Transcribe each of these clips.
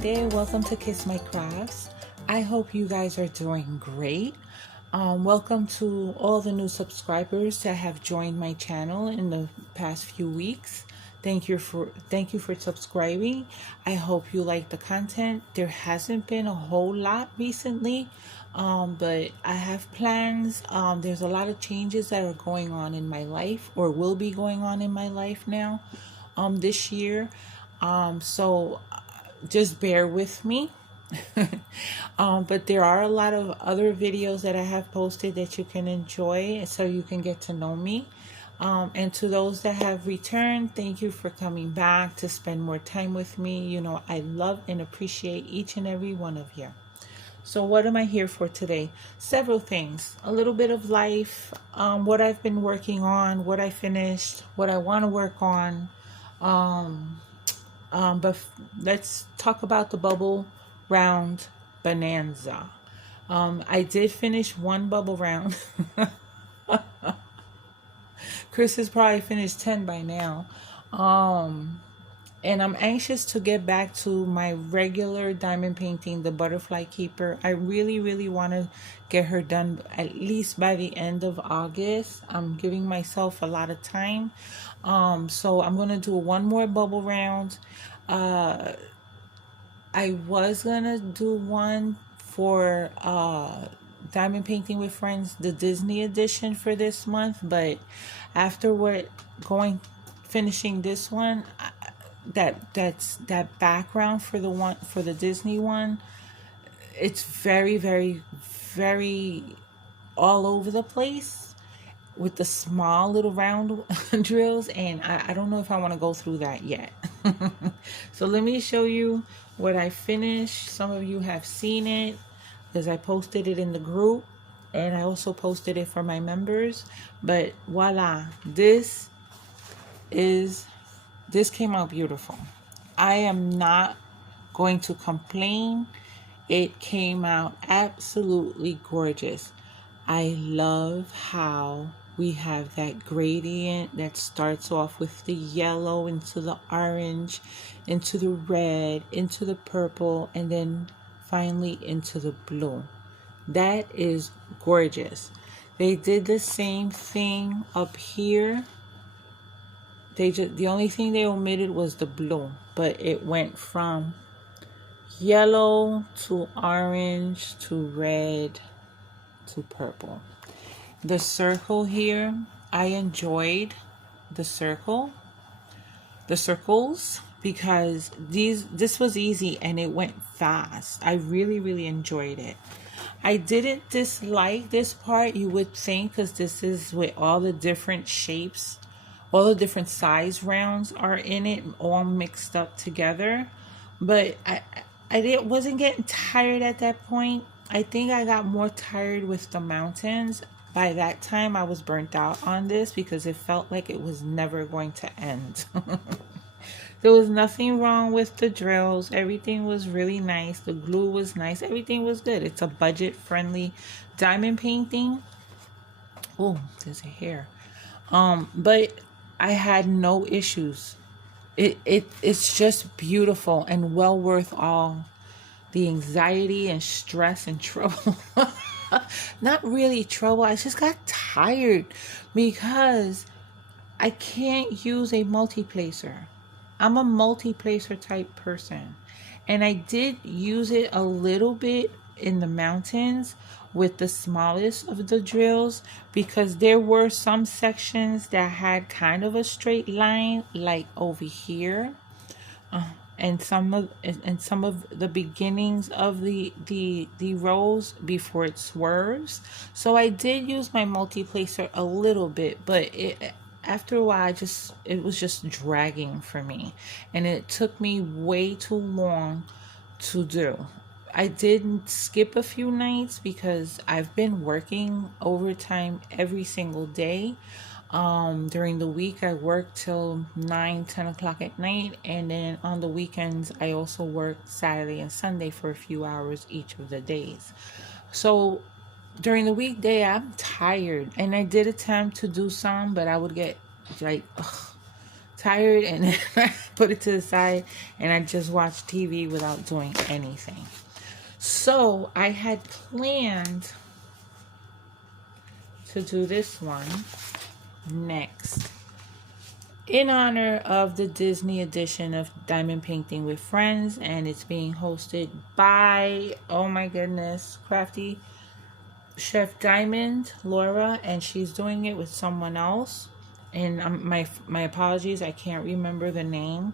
gente, welcome to Kiss My Crafts. I hope you guys are doing great. Welcome to all the new subscribers that have joined my channel in the past few weeks. Thank you for subscribing. I hope you like the content. There hasn't been a whole lot recently, but I have plans. There's a lot of changes that are going on in my life or will be going on in my life now this year. So just bear with me. But there are a lot of other videos that I have posted that you can enjoy so you can get to know me. And to those that have returned, thank you for coming back to spend more time with me. You know, I love and appreciate each and every one of you. So what am I here for today? Several things. A little bit of life, what I've been working on, what I finished, what I want to work on. But let's talk about the bubble round bonanza. I did finish one bubble round. Chris has probably finished 10 by now. And I'm anxious to get back to my regular diamond painting, the butterfly keeper. I really want to get her done at least by the end of August. I'm giving myself a lot of time. So I'm going to do one more bubble round. I was going to do one for Diamond Painting with Friends, the Disney edition for this month. But afterward, finishing this one, that background for the Disney one, it's very all over the place with the small little round drills, and I don't know if I want to go through that yet. So let me show you what I finished. Some of you have seen it because I posted it in the group and I also posted it for my members. But voila, this came out beautiful. I am not going to complain. It came out absolutely gorgeous. I love how we have that gradient that starts off with the yellow into the orange, into the red, into the purple, and then finally into the blue. That is gorgeous. They did the same thing up here. The only thing they omitted was the blue, but it went from yellow to orange to red to purple. The circle here, I enjoyed the circles because this was easy and it went fast. I really enjoyed it. I didn't dislike this part, you would think, because this is with all the different shapes, all the different size rounds are in it, all mixed up together. But I wasn't getting tired at that point. I think I got more tired with the mountains. By that time, I was burnt out on this because it felt like it was never going to end. There was nothing wrong with the drills. Everything was really nice. The glue was nice. Everything was good. It's a budget-friendly diamond painting. Oh, there's a hair. But I had no issues. It's just beautiful and well worth all the anxiety and stress and trouble. Not really trouble. I just got tired because I can't use a multi-placer. I'm a multi-placer type person. And I did use it a little bit in the mountains with the smallest of the drills because there were some sections that had kind of a straight line, like over here. And some of the beginnings of the rows before it swerves. So I did use my multi-placer a little bit, but after a while it was just dragging for me, and it took me way too long to do. I didn't skip a few nights because I've been working overtime every single day. During the week, I work till 9-10 o'clock at night, and then on the weekends, I also work Saturday and Sunday for a few hours each of the days. So during the weekday, I'm tired, and I did attempt to do some, but I would get like tired, and then I put it to the side and I just watch TV without doing anything. So I had planned to do this one next in honor of the Disney edition of Diamond Painting with Friends, and it's being hosted by, oh my goodness, Crafty Chef Diamond, Laura, and she's doing it with someone else. And my apologies, I can't remember the name.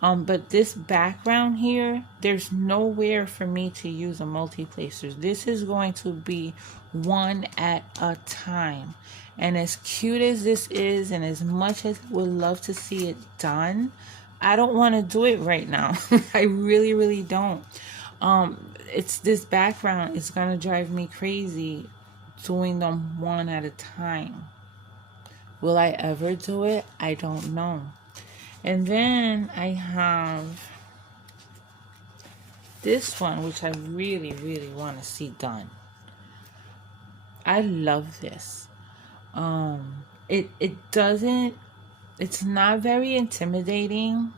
But this background here, there's nowhere for me to use a multi-placer. This is going to be one at a time. And as cute as this is, and as much as I would love to see it done, I don't want to do it right now. I really, really don't. It's this background is going to drive me crazy doing them one at a time. Will I ever do it? I don't know. And then I have this one, which I really, really want to see done. I love this. It's not very intimidating.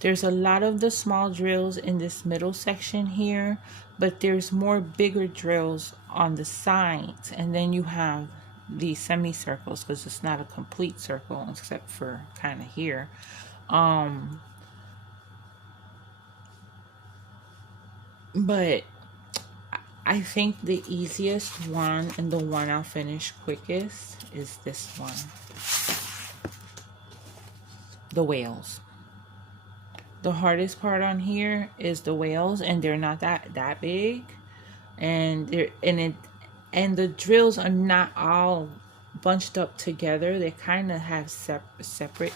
There's a lot of the small drills in this middle section here, but there's more bigger drills on the sides. And then you have these semicircles, because it's not a complete circle except for kind of here. But I think the easiest one, and the one I'll finish quickest, is this one. The whales. The hardest part on here is the whales, and they're not that big, and the drills are not all bunched up together. They kind of have separate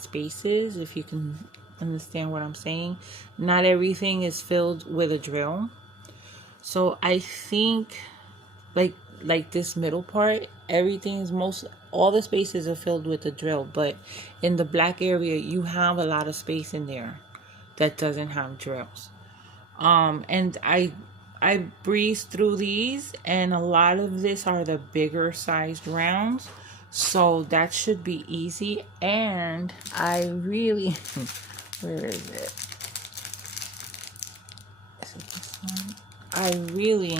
spaces, if you can understand what I'm saying. Not everything is filled with a drill. So I think like this middle part, all the spaces are filled with a drill, but in the black area you have a lot of space in there that doesn't have drills. And I breezed through these, and a lot of this are the bigger sized rounds, so that should be easy. And I really where is it? Is it this one? I really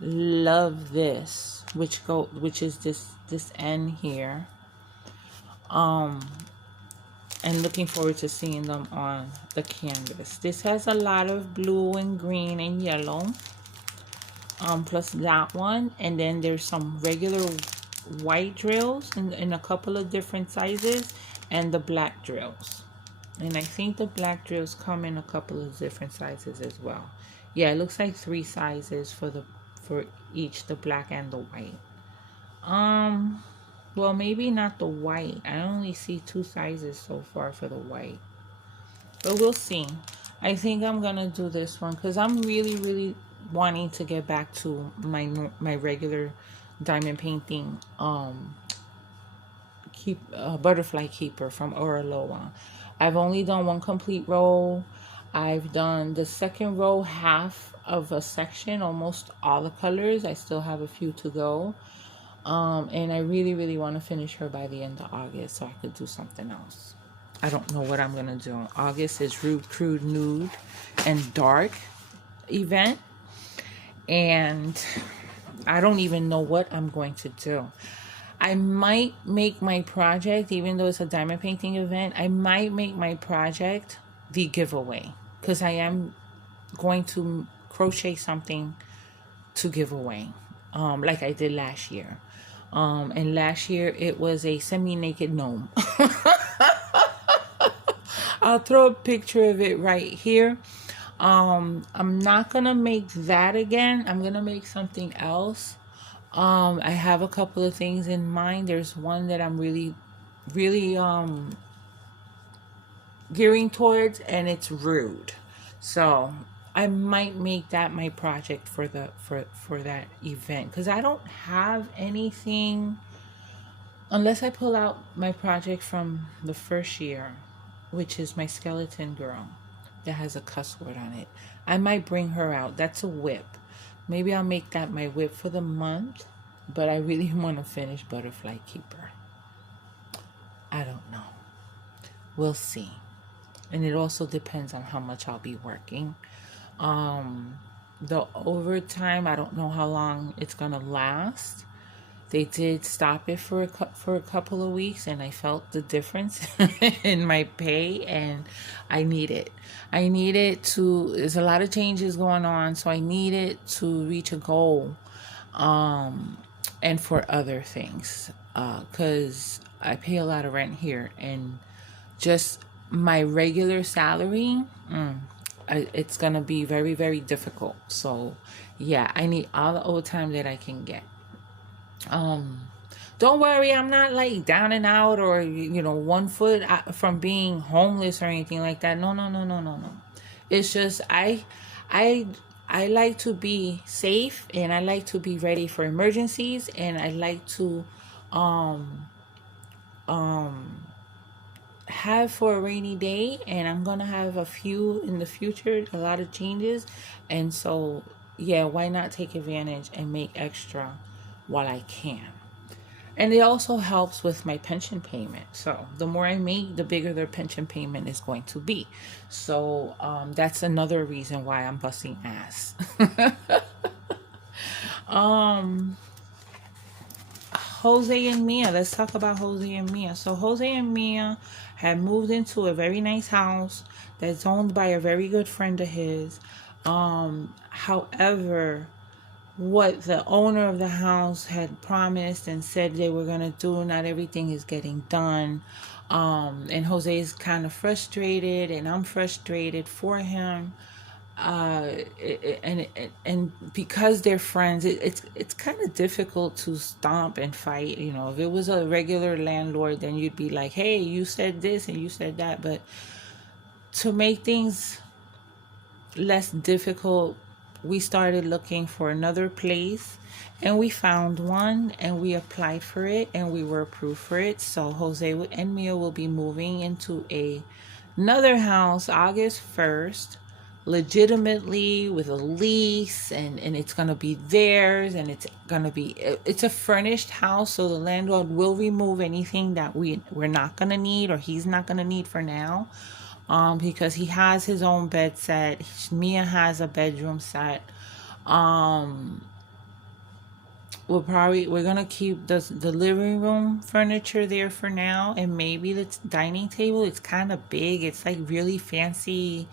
love this, which is this end here. And looking forward to seeing them on the canvas. This has a lot of blue and green and yellow, plus that one, and then there's some regular white drills in a couple of different sizes, and the black drills. And I think the black drills come in a couple of different sizes as well. Yeah, it looks like 3 sizes for each, the black and the white. Well, maybe not the white. I only see 2 sizes so far for the white, but we'll see. I think I'm gonna do this one because I'm really, really wanting to get back to my regular diamond painting butterfly keeper from Oraloa. I've only done 1 complete row. I've done the second row, half of a section, almost all the colors. I still have a few to go. And I really, really want to finish her by the end of August so I could do something else. I don't know what I'm going to do. August is Rude Crude Nude and Dark event. And I don't even know what I'm going to do. I might make my project, even though it's a diamond painting event, I might make my project the giveaway, because I am going to crochet something to give away, like I did last year. And last year it was a semi-naked gnome. I'll throw a picture of it right here. I'm not gonna make that again. I'm gonna make something else. I have a couple of things in mind. There's one that I'm really gearing towards, and it's rude. So I might make that my project for that event, because I don't have anything unless I pull out my project from the first year, which is my skeleton girl that has a cuss word on it. I might bring her out. That's a whip. Maybe I'll make that my whip for the month, but I really want to finish Butterfly Keeper. I don't know. We'll see. And it also depends on how much I'll be working. The overtime, I don't know how long it's gonna last. They did stop it for for a couple of weeks, and I felt the difference in my pay, and I need it. I need it to. There's a lot of changes going on, so I need it to reach a goal, and for other things, because I pay a lot of rent here, and just my regular salary, it's gonna be very, very difficult. So, yeah, I need all the overtime that I can get. Don't worry, I'm not like down and out or 1 foot from being homeless or anything like that. No, no, no, no, no, no. It's just I I like to be safe, and I like to be ready for emergencies, and I like to um have for a rainy day, and I'm gonna have a few in the future, a lot of changes. And so, yeah, why not take advantage and make extra while I can? And it also helps with my pension payment. So the more I make, the bigger their pension payment is going to be. So that's another reason why I'm busting ass. um Jose and Mia. Let's talk about Jose and Mia. So Jose and Mia had moved into a very nice house that's owned by a very good friend of his. However, what the owner of the house had promised and said they were going to do, not everything is getting done. And Jose is kind of frustrated, and I'm frustrated for him. And because they're friends, it's kind of difficult to stomp and fight. If it was a regular landlord, then you'd be like, hey, you said this and you said that. But to make things less difficult, we started looking for another place, and we found one, and we applied for it, and we were approved for it. So Jose and Mia will be moving into another house August 1st, legitimately, with a lease, and it's gonna be theirs, and it's a furnished house. So the landlord will remove anything that we're not gonna need, or he's not gonna need for now, because he has his own bed set. Mia has a bedroom set. We're gonna keep the living room furniture there for now, and maybe the dining table. It's kind of big. It's like really fancy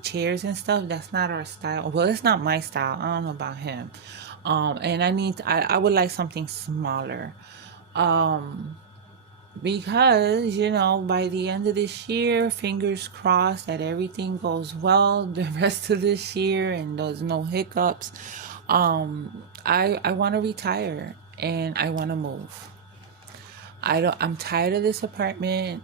chairs and stuff. That's not our style. Well, it's not my style. I don't know about him. And I would like something smaller. Because by the end of this year, fingers crossed that everything goes well the rest of this year and there's no hiccups. I want to retire, and I want to move. I'm tired of this apartment.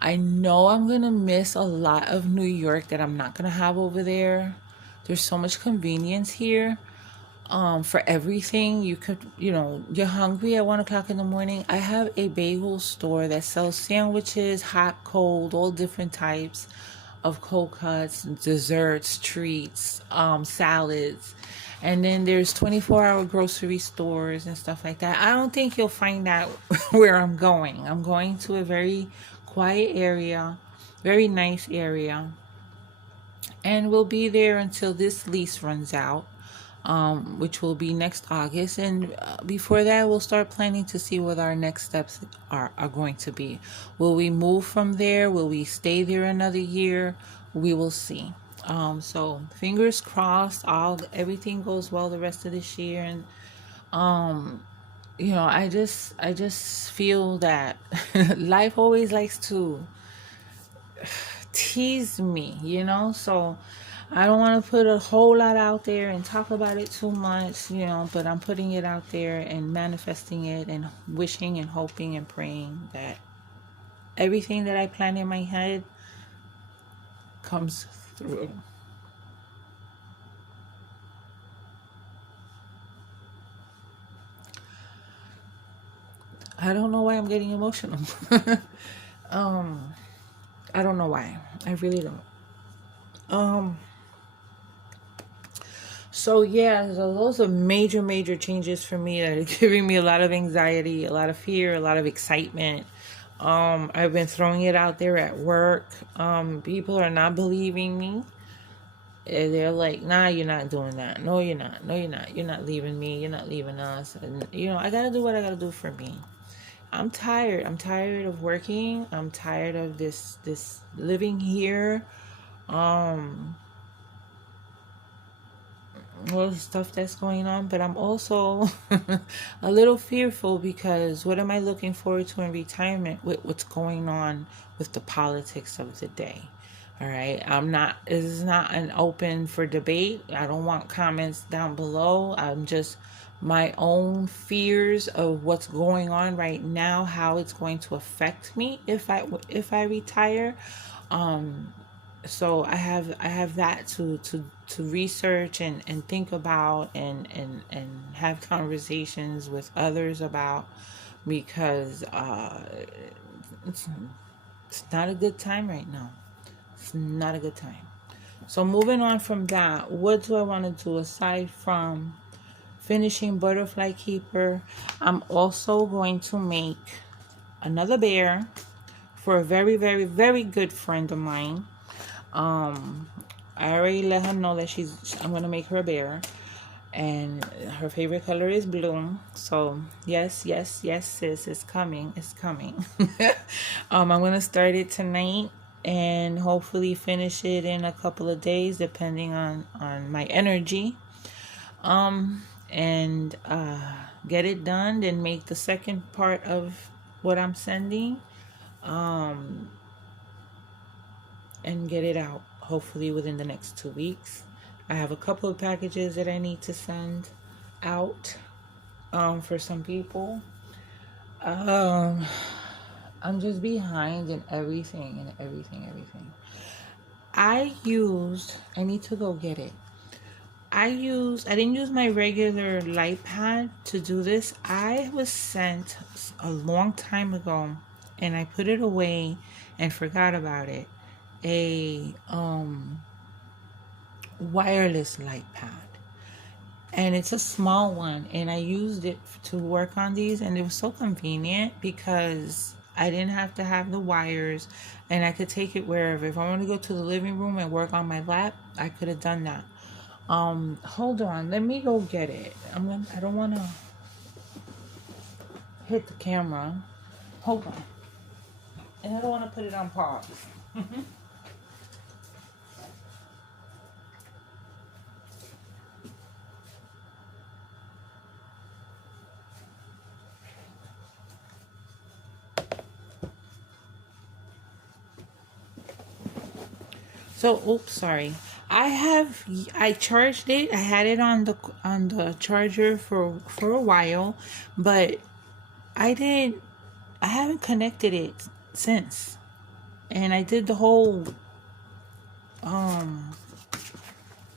I know I'm gonna miss a lot of New York that I'm not gonna have over there. There's so much convenience here. For everything. You could, you're hungry at 1 o'clock in the morning. I have a bagel store that sells sandwiches, hot, cold, all different types of cold cuts, desserts, treats, salads. And then there's 24-hour grocery stores and stuff like that. I don't think you'll find that where I'm going. I'm going to a very quiet area, very nice area. And we'll be there until this lease runs out, which will be next August. And before that, we'll start planning to see what our next steps are going to be. Will we move from there? Will we stay there another year? We will see. So fingers crossed, everything goes well the rest of this year. And I just feel that life always likes to tease me, so I don't want to put a whole lot out there and talk about it too much, but I'm putting it out there and manifesting it and wishing and hoping and praying that everything that I plan in my head comes through. I don't know why I'm getting emotional. I don't know why. I really don't. So yeah, so those are major changes for me that are giving me a lot of anxiety, a lot of fear, a lot of excitement. I've been throwing it out there at work. People are not believing me. They're like, nah, you're not doing that. No, you're not. No, you're not. You're not leaving me. You're not leaving us. And, I got to do what I got to do for me. I'm tired. I'm tired of working. I'm tired of this living here. All the stuff that's going on, but I'm also a little fearful because what am I looking forward to in retirement with what's going on with the politics of the day? All right, this is not an open for debate. I don't want comments down below. I'm just my own fears of what's going on right now, how it's going to affect me if I retire. So I have that to research and think about and have conversations with others about, because it's not a good time right now. It's not a good time. So moving on from that, what do I want to do aside from finishing Butterfly Keeper? I'm also going to make another bear for a very, very, very good friend of mine. I already let her know that I'm gonna make her a bear, and her favorite color is blue. So yes, yes, yes, sis, it's coming. I'm gonna start it tonight and hopefully finish it in a couple of days, depending on my energy. And get it done, then make the second part of what I'm sending. And get it out hopefully within the next 2 weeks. I have a couple of packages that I need to send out for some people. I'm just behind in everything. I need to go get it. I didn't use my regular light pad to do this. I was sent a long time ago and I put it away and forgot about it, a wireless light pad, and it's a small one, and I used it to work on these, and it was so convenient because I didn't have to have the wires, and I could take it wherever. If I want to go to the living room and work on my lap, I could have done that. Hold on, let me go get it. I don't want to hit the camera. Hold on. And I don't want to put it on pause. So, oops, sorry. I charged it. I had it on the charger for a while, but I haven't connected it since. And I did the whole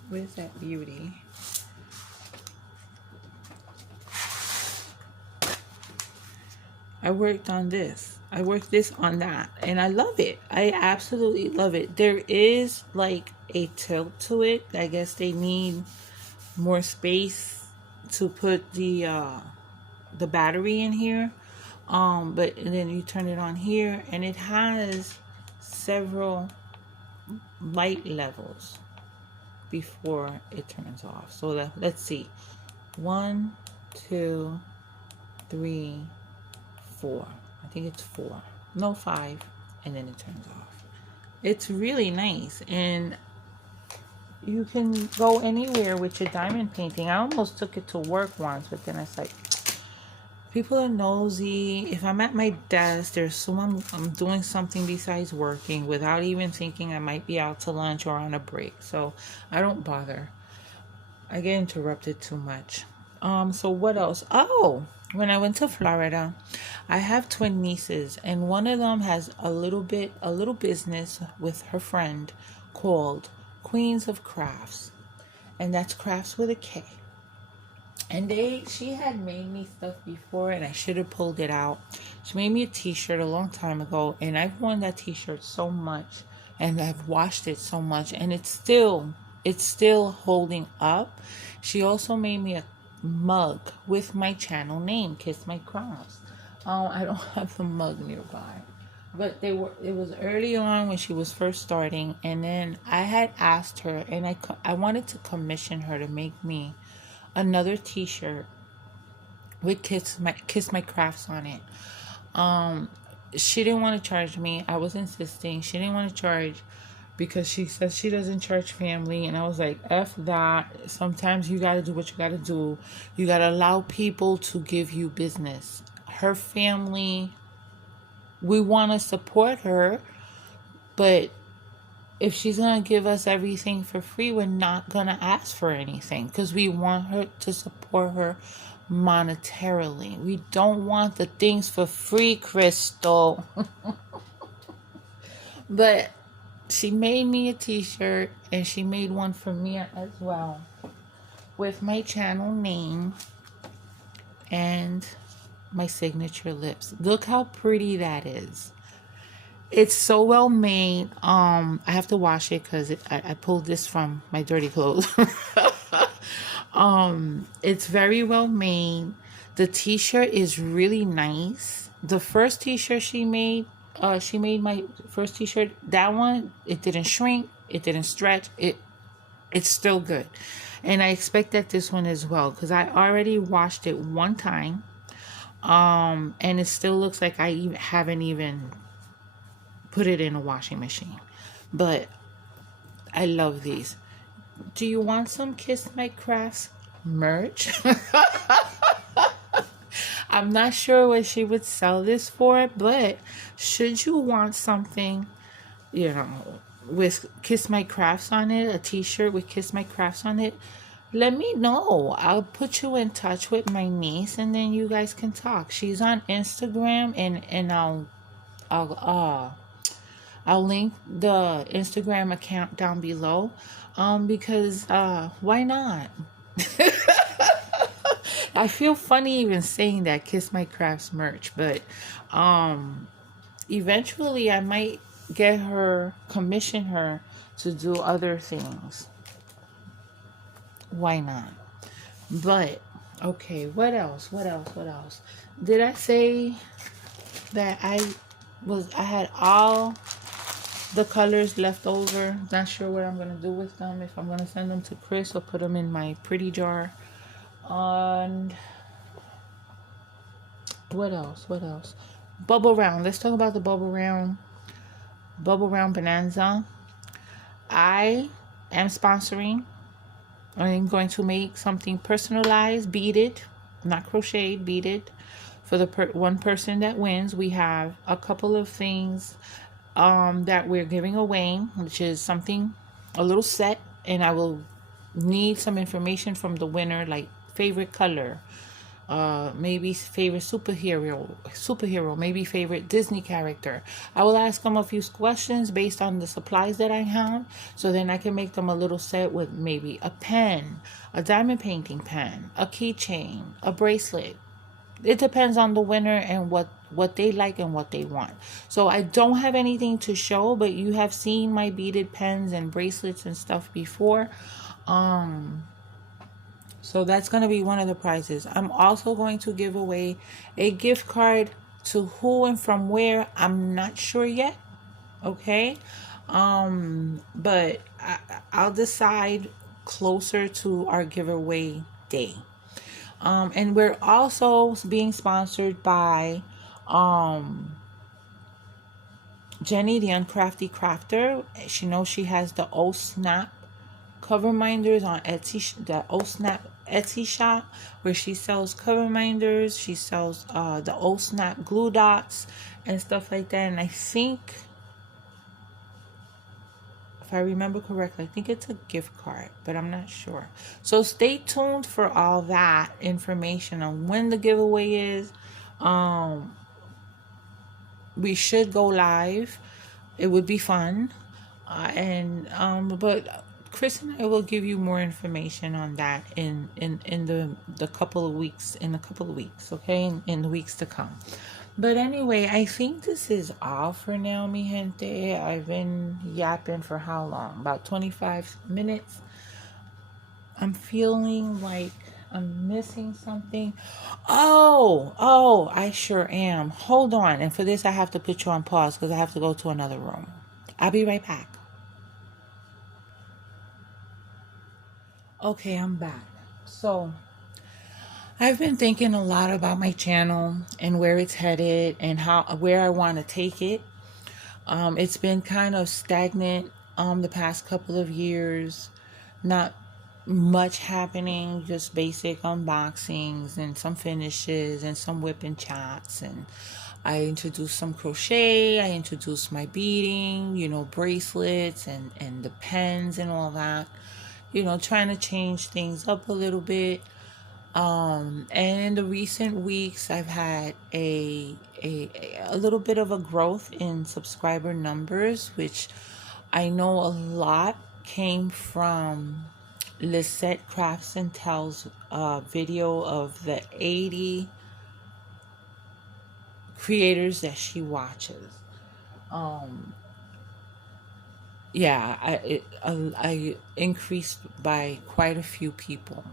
where's that beauty? I worked on this. I worked this on that, and I love it. I absolutely love it. There is like a tilt to it. I guess they need more space to put the battery in here. But then you turn it on here, and it has several light levels before it turns off. So let's see. 1, 2, 3, 4. I think it's 4. No, 5. And then it turns off. It's really nice. And you can go anywhere with your diamond painting. I almost took it to work once, but then I was like, people are nosy. If I'm at my desk, there's someone, I'm doing something besides working without even thinking I might be out to lunch or on a break. So I don't bother. I get interrupted too much. So what else? Oh, when I went to Florida, I have twin nieces, and one of them has a little business with her friend called Queens of Krafts, and that's Krafts with a K. And she had made me stuff before, and I should have pulled it out. She made me a t-shirt a long time ago, and I've worn that t-shirt so much, and I've washed it so much, and it's still holding up. She also made me a mug with my channel name, Kiss My Krafts. I don't have the mug nearby. But it was early on when she was first starting, and then I had asked her, and I wanted to commission her to make me another t-shirt with kiss my crafts on it. She didn't want to charge me. I was insisting. She didn't want to charge because she says she doesn't charge family, and I was like, F that. Sometimes you got to do what you got to do. You got to allow people to give you business. Her family, we want to support her, but if she's going to give us everything for free, we're not going to ask for anything because we want her to support her monetarily. We don't want the things for free, Crystal. But she made me a t-shirt, and she made one for me as well with my channel name and my signature lips. Look how pretty that is. It's so well made. I have to wash it because I pulled this from my dirty clothes. It's very well made. The t-shirt is really nice. The first t-shirt she made my first t-shirt. That one, it didn't shrink, it didn't stretch. It's still good, and I expect that this one as well because I already washed it one time. And it still looks like I haven't even put it in a washing machine. But I love these. Do you want some Kiss My Crafts merch? I'm not sure what she would sell this for, but should you want something, with Kiss My Crafts on it, a t-shirt with Kiss My Crafts on it, let me know. I'll put you in touch with my niece, and then you guys can talk. She's on Instagram, and I'll link the Instagram account down below, because why not? I feel funny even saying that, Kiss My Crafts merch, but eventually I might commission her to do other things. Why not? But okay, what else? Did I say that I had all the colors left over? Not sure what I'm gonna do with them, if I'm gonna send them to Chris or put them in my pretty jar. And what else? Bubble round. Let's talk about the bubble round bonanza. I am sponsoring. I'm going to make something personalized, beaded, not crocheted, beaded, for the one person that wins. We have a couple of things that we're giving away, which is something, a little set, and I will need some information from the winner, like favorite color, maybe favorite superhero, maybe favorite Disney character. I will ask them a few questions based on the supplies that I have, so then I can make them a little set with maybe a pen, a diamond painting pen, a keychain, a bracelet. It depends on the winner and what they like and what they want. So I don't have anything to show, but you have seen my beaded pens and bracelets and stuff before. So that's going to be one of the prizes. I'm also going to give away a gift card to who and from where. I'm not sure yet. Okay. But I'll decide closer to our giveaway day. And we're also being sponsored by Jenny, the Uncrafty Crafter. She knows she has the Oh Snap cover minders on Etsy, the Oh Snap Etsy shop, where she sells cover minders. She sells the Oh Snap glue dots and stuff like that. And I think, if I remember correctly, I think it's a gift card, but I'm not sure. So stay tuned for all that information on when the giveaway is. We should go live. It would be fun. But Chris and I will give you more information on that in the couple of weeks, okay? In the weeks to come. But anyway, I think this is all for now, mi gente. I've been yapping for how long? About 25 minutes. I'm feeling like I'm missing something. Oh, I sure am. Hold on. And for this, I have to put you on pause because I have to go to another room. I'll be right back. Okay, I'm back. So, I've been thinking a lot about my channel and where it's headed and where I want to take it. It's been kind of stagnant the past couple of years. Not much happening, just basic unboxings and some finishes and some whipping chats. And I introduced some crochet. I introduced my beading, bracelets and the pens and all that. Trying to change things up a little bit. And in the recent weeks, I've had a little bit of a growth in subscriber numbers, which I know a lot came from Lisette Crafts and Tells video of the 80 creators that she watches. Um, yeah, I increased by quite a few people,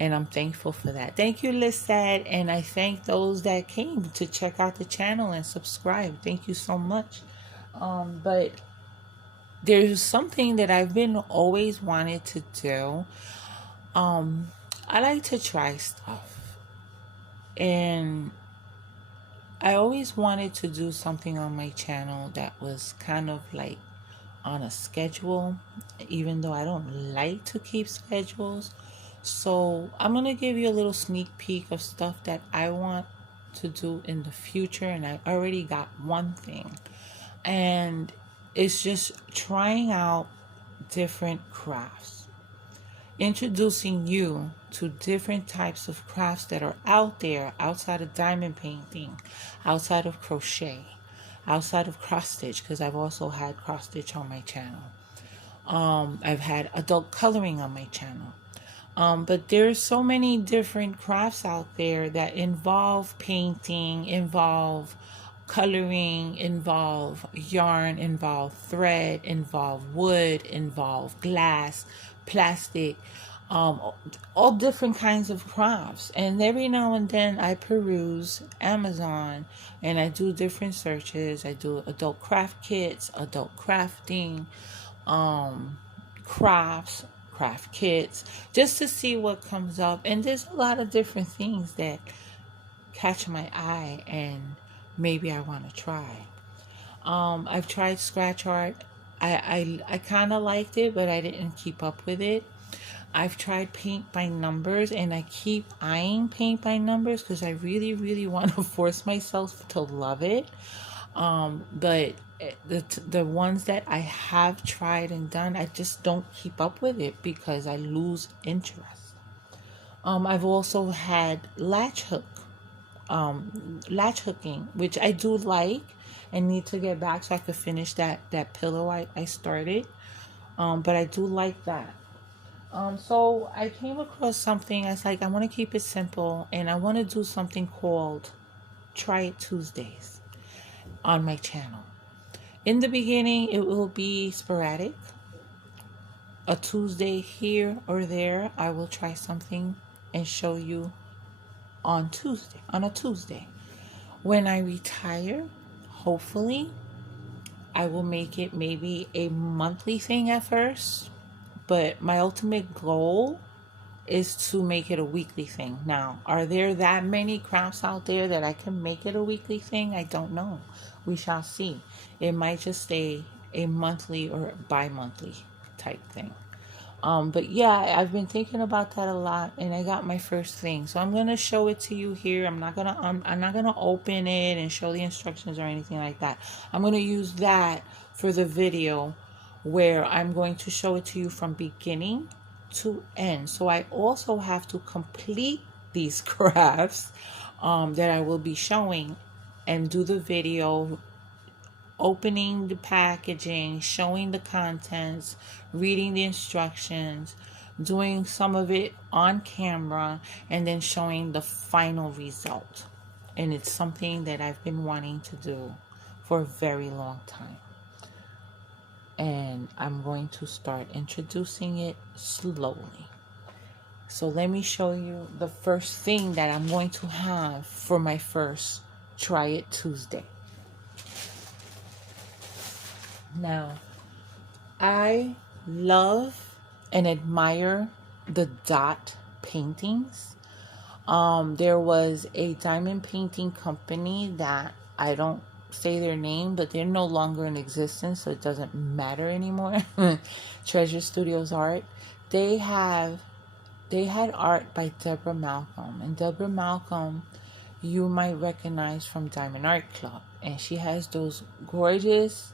and I'm thankful for that. Thank you, Lisette, and I thank those that came to check out the channel and subscribe. Thank you so much. But there's something that I've been always wanted to do. I like to try stuff, and I always wanted to do something on my channel that was kind of like on a schedule, even though I don't like to keep schedules. So I'm going to give you a little sneak peek of stuff that I want to do in the future. And I already got one thing. And it's just trying out different crafts, introducing you to different types of crafts that are out there outside of diamond painting, outside of crochet, outside of cross stitch, because I've also had cross stitch on my channel. I've had adult coloring on my channel. But there's so many different crafts out there that involve painting, involve coloring, involve yarn, involve thread, involve wood, involve glass, plastic, um, all different kinds of crafts. And every now and then I peruse Amazon and I do different searches. I do adult craft kits, adult crafting, um, crafts, craft kits, just to see what comes up. And there's a lot of different things that catch my eye and maybe I want to try. I've tried scratch art. I kind of liked it, but I didn't keep up with it. I've tried paint by numbers and I keep eyeing paint by numbers because I really, really want to force myself to love it. But the ones that I have tried and done, I just don't keep up with it because I lose interest. I've also had latch hooking, which I do like and need to get back so I could finish that pillow I started. But I do like that. So I came across something. I was like, I want to keep it simple and I want to do something called Try It Tuesdays on my channel. In the beginning, it will be sporadic. A Tuesday here or there, I will try something and show you on a Tuesday. When I retire, hopefully, I will make it maybe a monthly thing at first, but my ultimate goal is to make it a weekly thing. Now, are there that many crafts out there that I can make it a weekly thing? I don't know. We shall see. It might just stay a monthly or bi-monthly type thing. But yeah, I've been thinking about that a lot, and I got my first thing. So I'm gonna show it to you here. I'm not gonna open it and show the instructions or anything like that. I'm gonna use that for the video where I'm going to show it to you from beginning to end. So I also have to complete these crafts that I will be showing and do the video opening the packaging, showing the contents, reading the instructions, doing some of it on camera, and then showing the final result. And it's something that I've been wanting to do for a very long time. And I'm going to start introducing it slowly. So let me show you the first thing that I'm going to have for my first Try It Tuesday. Now, I love and admire the dot paintings. There was a diamond painting company that I don't say their name, but they're no longer in existence, so it doesn't matter anymore. Treasure Studios Art. They had art by Deborah Malcolm, and Deborah Malcolm you might recognize from Diamond Art Club, and she has those gorgeous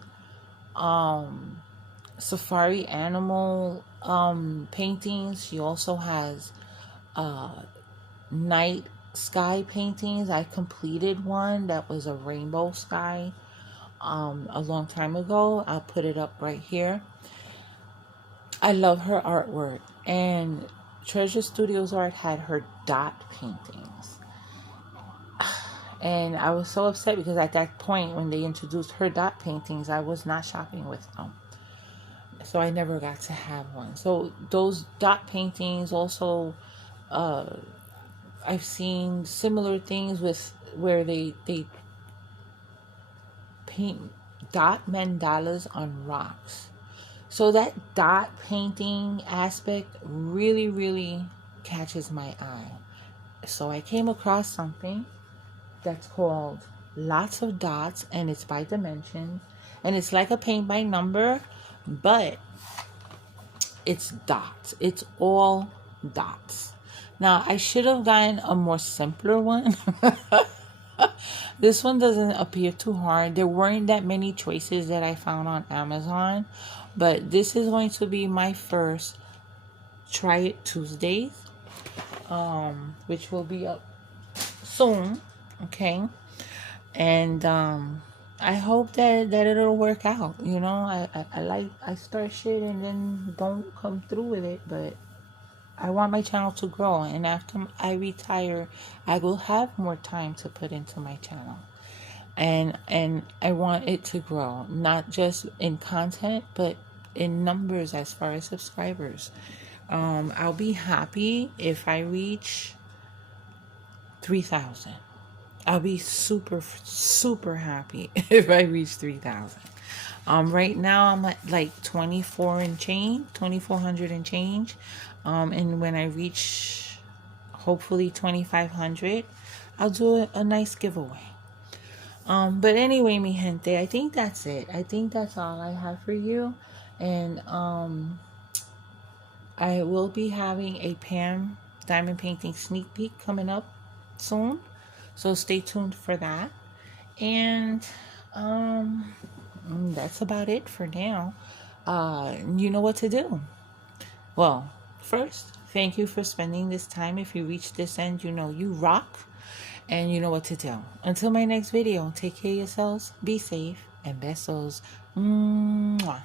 safari animal paintings. She also has night sky paintings. I completed one that was a rainbow sky a long time ago. I'll put it up right here. I love her artwork, and Treasure Studios Art had her dot paintings. And I was so upset because at that point when they introduced her dot paintings, I was not shopping with them. So I never got to have one. So those dot paintings also, I've seen similar things with where they paint dot mandalas on rocks. So that dot painting aspect really, really catches my eye. So I came across something that's called Lots of Dots, and it's by dimensions, and it's like a paint by number, but it's dots. It's all dots. Now I should have gotten a more simpler one. This one doesn't appear too hard. There weren't that many choices that I found on Amazon, but this is going to be my first Try It Tuesdays, which will be up soon. Okay, and I hope that it'll work out. You know, I start shit and then don't come through with it, but I want my channel to grow, and after I retire, I will have more time to put into my channel, and I want it to grow, not just in content, but in numbers as far as subscribers. I'll be happy if I reach 3,000. I'll be super, super happy if I reach 3,000. Right now I'm at like 2,400 and change. And when I reach hopefully 2,500, I'll do a nice giveaway. But anyway, mi gente, I think that's it. I think that's all I have for you. And I will be having a Pam diamond painting sneak peek coming up soon. So stay tuned for that. And that's about it for now. You know what to do. Well, first, thank you for spending this time. If you reach this end, you know you rock, and you know what to do. Until my next video, take care of yourselves, be safe, and besos. Mwah.